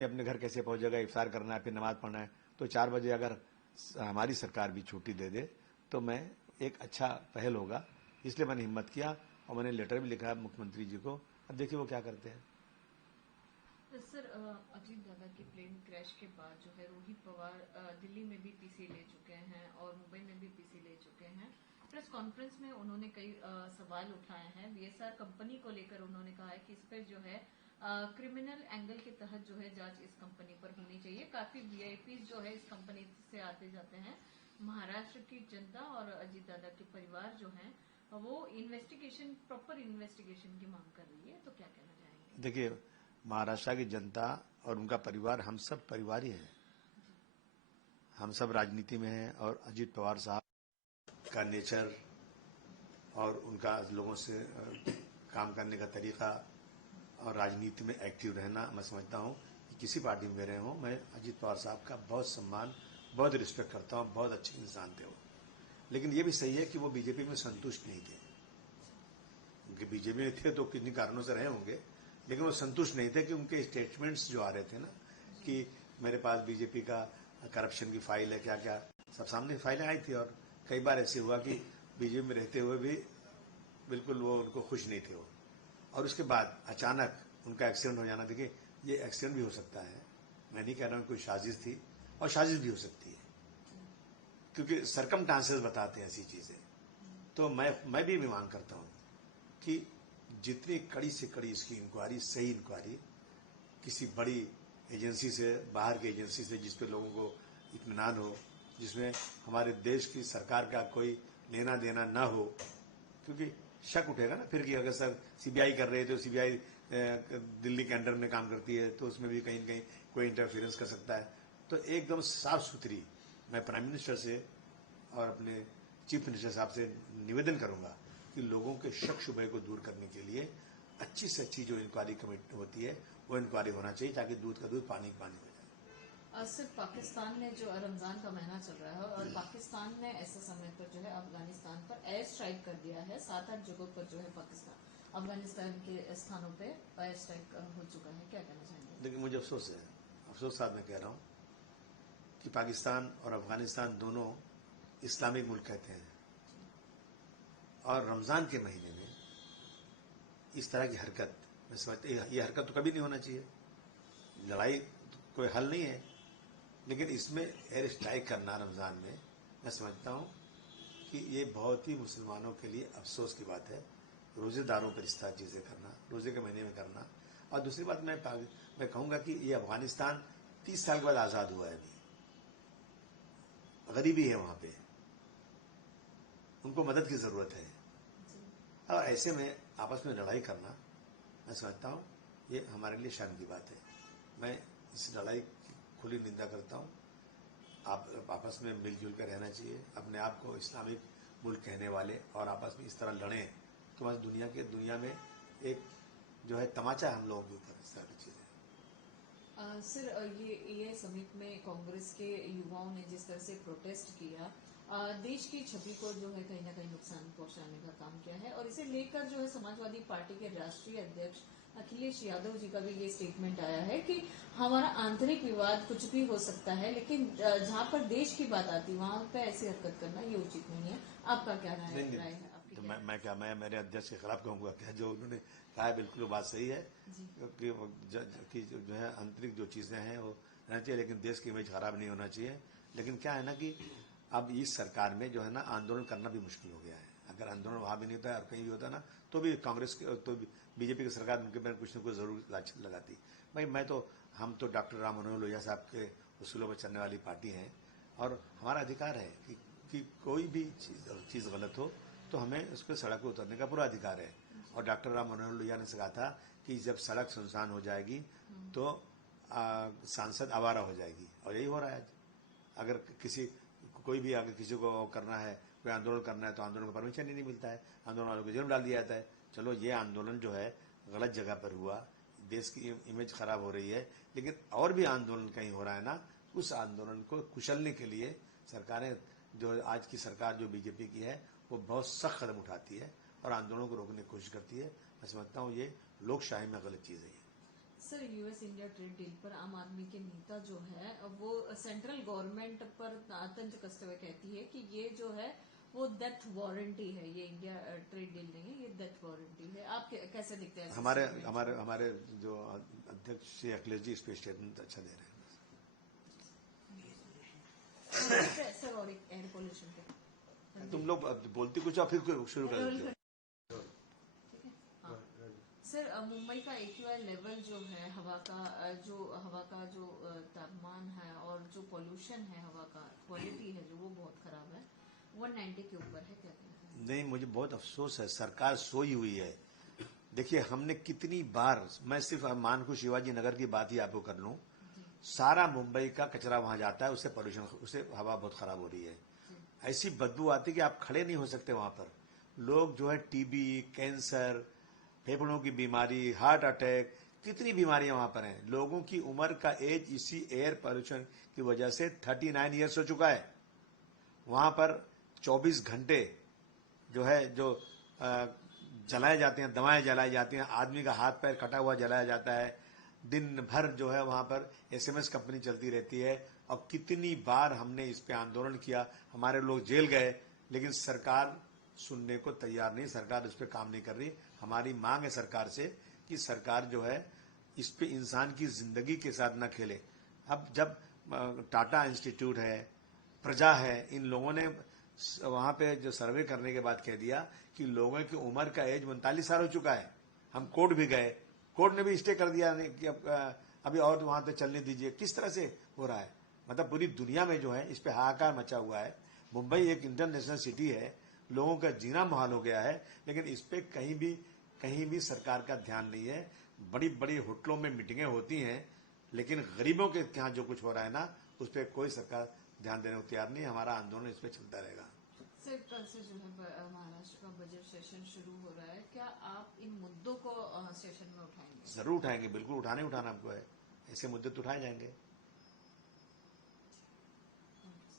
अपने घर कैसे पहुंचेगा, इफ्तार करना है, फिर नमाज पढ़ना है, तो 4 बजे अगर हमारी सरकार भी छुट्टी दे दे तो मैं एक अच्छा पहल होगा, इसलिए मैंने हिम्मत किया और मैंने लेटर भी लिखा मुख्यमंत्री जी को। अब देखिए वो क्या करते हैं। सर, अजीत दादा के प्लेन क्रैश के बाद जो है रोहित पवार दिल्ली में भी पीसी ले चुके हैं और मुंबई में भी पीसी ले चुके हैं। प्रेस कॉन्फ्रेंस में उन्होंने कई सवाल उठाए हैं वीएसआर कंपनी को लेकर। उन्होंने कहा है कि इस पर जो है क्रिमिनल एंगल के तहत जो है जांच इस कंपनी पर होनी चाहिए। काफी वीआईपी जो है इस कंपनी से आते जाते हैं। महाराष्ट्र की जनता और अजीत दादा के परिवार जो है वो इन्वेस्टिगेशन, प्रॉपर इन्वेस्टिगेशन की मांग कर रही है, तो क्या कहना चाहेंगे? देखिए, महाराष्ट्र की जनता और उनका परिवार, हम सब परिवार ही हैं, हम सब राजनीति में हैं। और अजीत पवार साहब का नेचर और उनका लोगों से काम करने का तरीका और राजनीति में एक्टिव रहना, मैं समझता हूं कि किसी पार्टी में रहे हों, मैं अजीत पवार साहब का बहुत सम्मान, बहुत रिस्पेक्ट करता हूं। बहुत अच्छे इंसान थे वो। लेकिन ये भी सही है कि वो बीजेपी में संतुष्ट नहीं थे। उनके बीजेपी में थे तो किन्हीं कारणों से रहे होंगे, लेकिन वो संतुष्ट नहीं थे कि उनके स्टेटमेंट्स जो आ रहे थे ना, कि मेरे पास बीजेपी का करप्शन की फाइल है, क्या क्या सब सामने फाइलें आई थी। और कई बार ऐसे हुआ कि बीजेपी में रहते हुए भी बिल्कुल वो उनको खुश नहीं थे वो। और उसके बाद अचानक उनका एक्सीडेंट हो जाना, देखिए ये एक्सीडेंट भी हो सकता है, मैं नहीं कह रहा हूं कोई साजिश थी, और साजिश भी हो सकती है क्योंकि सरकमस्टांसेस बताते हैं ऐसी चीजें। तो मैं भी मांग करता हूं कि जितनी कड़ी से कड़ी इसकी इंक्वायरी, सही इंक्वायरी किसी बड़ी एजेंसी से, बाहर की एजेंसी से, जिसपे लोगों को इत्मीनान हो, जिसमें हमारे देश की सरकार का कोई लेना देना ना हो। क्योंकि शक उठेगा ना फिर कि अगर सर सीबीआई कर रहे हैं तो सीबीआई दिल्ली के अंडर में काम करती है, तो उसमें भी कहीं न कहीं कोई इंटरफेरेंस कर सकता है। तो एकदम साफ सुथरी मैं प्राइम मिनिस्टर से और अपने चीफ मिनिस्टर साहब से निवेदन करूंगा कि लोगों के शक शुबह को दूर करने के लिए अच्छी से अच्छी जो इंक्वायरी कमेटी होती है वो इंक्वायरी होना चाहिए, ताकि दूध का दूध पानी का पानी हो जाए। सिर्फ पाकिस्तान में जो रमजान का महीना चल रहा है और पाकिस्तान ने ऐसे समय पर जो है अफगानिस्तान पर एयर स्ट्राइक कर दिया है। 7-8 जगहों पर जो है पाकिस्तान अफगानिस्तान के स्थानों पे एयर स्ट्राइक हो चुका है, क्या कहना चाहेंगे? लेकिन मुझे अफसोस है, अफसोस साथ मैं कह रहा हूं कि पाकिस्तान और अफगानिस्तान दोनों इस्लामिक मुल्क कहते हैं, और रमजान के महीने में इस तरह की हरकत, मैं समझता ये हरकत तो कभी नहीं होना चाहिए। लड़ाई तो कोई हल नहीं है, लेकिन इसमें एयर स्ट्राइक करना रमजान में, मैं समझता हूं कि ये बहुत ही मुसलमानों के लिए अफसोस की बात है। रोजेदारों पर इस तरह चीजें करना, रोजे के महीने में करना। और दूसरी बात मैं कहूंगा कि ये अफगानिस्तान 30 साल के बाद आजाद हुआ है, अभी गरीबी है वहां पे, उनको मदद की जरूरत है। और ऐसे में आपस में लड़ाई करना, मैं समझता हूं ये हमारे लिए शर्म की बात है। मैं इस लड़ाई की खुली निंदा करता हूं। आप आपस में मिलजुल कर रहना चाहिए। अपने आप को इस्लामिक मुल्क कहने वाले और आपस में इस तरह लड़ें तो बस दुनिया में एक जो है तमाचा हम लोगों के ऊपर, इस तरह की चीजें। सर, ये समिट में कांग्रेस के युवाओं ने जिस तरह से प्रोटेस्ट किया, देश की छवि को जो है कहीं ना कहीं नुकसान पहुंचाने का काम किया है। और इसे लेकर जो है समाजवादी पार्टी के राष्ट्रीय अध्यक्ष अखिलेश यादव जी का भी ये स्टेटमेंट आया है कि हमारा आंतरिक विवाद कुछ भी हो सकता है, लेकिन जहां पर देश की बात आती है वहां पर ऐसी हरकत करना ये उचित नहीं है। आपका क्या राय है? आपकी तो क्या मैं मेरे अध्यक्ष के खिलाफ कहूंगा क्या? जो उन्होंने कहा है बिल्कुल वो बात सही है जी। कि जो है आंतरिक जो चीजें हैं वो रहना चाहिए, लेकिन देश की इमेज खराब नहीं होना चाहिए। लेकिन क्या है ना कि अब इस सरकार में जो है ना आंदोलन करना भी मुश्किल हो गया है। अगर आंदोलन वहां भी नहीं होता और कहीं भी होता ना, तो भी कांग्रेस तो बीजेपी की सरकार उनके पर कुछ न कुछ जरूर लगाती। भाई हम तो डॉक्टर राम मनोहर लोहिया साहब के उसूलों पर चलने वाली पार्टी है, और हमारा अधिकार है कि कोई भी चीज गलत हो तो हमें उस पर सड़क पर उतरने का पूरा अधिकार है। और डॉक्टर राम मनोहर लोहिया ने कहा था कि जब सड़क सुनसान हो जाएगी तो सांसद आवारा हो जाएगी, और यही हो रहा है आज। अगर कोई भी अगर किसी को करना है, कोई आंदोलन करना है, तो आंदोलन का परमिशन ही नहीं मिलता है, आंदोलन वालों को जेल में डाल दिया जाता है। चलो ये आंदोलन जो है गलत जगह पर हुआ, देश की इमेज खराब हो रही है, लेकिन और भी आंदोलन कहीं हो रहा है ना, उस आंदोलन को कुचलने के लिए सरकारें, जो आज की सरकार जो बीजेपी की है, वो बहुत सख्त कदम उठाती है और आंदोलनों को रोकने की कोशिश करती है। मैं समझता हूं ये लोकशाही में गलत चीज है। Sir US India trade deal पर आम आदमी के नेता जो है वो सेंट्रल गवर्नमेंट पर तंज कसते हुए कहती है कि ये जो है वो डेथ वारंटी है, ये इंडिया ट्रेड डील नहीं है, ये डेथ वारंटी है। आप कैसे दिखते हैं? हमारे हमारे हमारे जो अध्यक्ष श्री अखिलेश जी इस पे स्टेटमेंट अच्छा दे रहे हैं। सर और एक एयर पोल्यूशन पे तुम लोग बोलती कुछ और फिर शुरू कर देते हो। सर मुंबई का एक्यूआई लेवल जो है हवा का जो तापमान है और जो पोल्यूशन है, हवा का क्वालिटी है जो वो बहुत खराब है, 190 के ऊपर है। क्या कहते हैं? नहीं, मुझे बहुत अफसोस है, सरकार सोई हुई है। देखिए हमने कितनी बार, मैं सिर्फ मान को शिवाजी नगर की बात ही आपको कर लूं, सारा मुंबई का कचरा वहां जाता है, उससे पोल्यूशन, उससे हवा बहुत खराब हो रही है। ऐसी बदबू आती कि आप खड़े नहीं हो सकते वहां पर। लोग जो है टीबी, कैंसर, फेफड़ों की बीमारी, हार्ट अटैक, कितनी बीमारियां वहां पर हैं। लोगों की उम्र का एज इसी एयर पोल्यूशन की वजह से 39 ईयर्स हो चुका है। वहां पर 24 घंटे जो है जो जलाए जाते हैं, दवाएं जलाई जाती हैं, आदमी का हाथ पैर कटा हुआ जलाया जाता है। दिन भर जो है वहां पर एसएमएस कंपनी चलती रहती है। और कितनी बार हमने इस पे आंदोलन किया, हमारे लोग जेल गए, लेकिन सरकार सुनने को तैयार नहीं, सरकार इस पे काम नहीं कर रही। हमारी मांग है सरकार से कि सरकार जो है इस पे इंसान की जिंदगी के साथ न खेले। अब जब टाटा इंस्टीट्यूट है, प्रजा है, इन लोगों ने वहां पे जो सर्वे करने के बाद कह दिया कि लोगों की उम्र का एज 39 साल हो चुका है। हम कोर्ट भी गए, कोर्ट ने भी स्टे कर दिया कि अभी और वहां पे चलने दीजिए। किस तरह से हो रहा है? मतलब पूरी दुनिया में जो है इस पे हाहाकार मचा हुआ है। मुंबई एक इंटरनेशनल सिटी है, लोगों का जीना मुहाल हो गया है, लेकिन इस पे कहीं भी सरकार का ध्यान नहीं है। बड़ी बड़ी होटलों में मीटिंगें होती हैं, लेकिन गरीबों के यहाँ जो कुछ हो रहा है ना, उस पर कोई सरकार ध्यान देने को तैयार नहीं। हमारा आंदोलन इस पे चलता रहेगा। सर कल से जो है महाराष्ट्र का बजट सेशन शुरू हो रहा है, क्या आप इन मुद्दों को सेशन में उठाएंगे? जरूर उठाएंगे, बिल्कुल उठाना हमको है। ऐसे मुद्दे तो उठाए जाएंगे।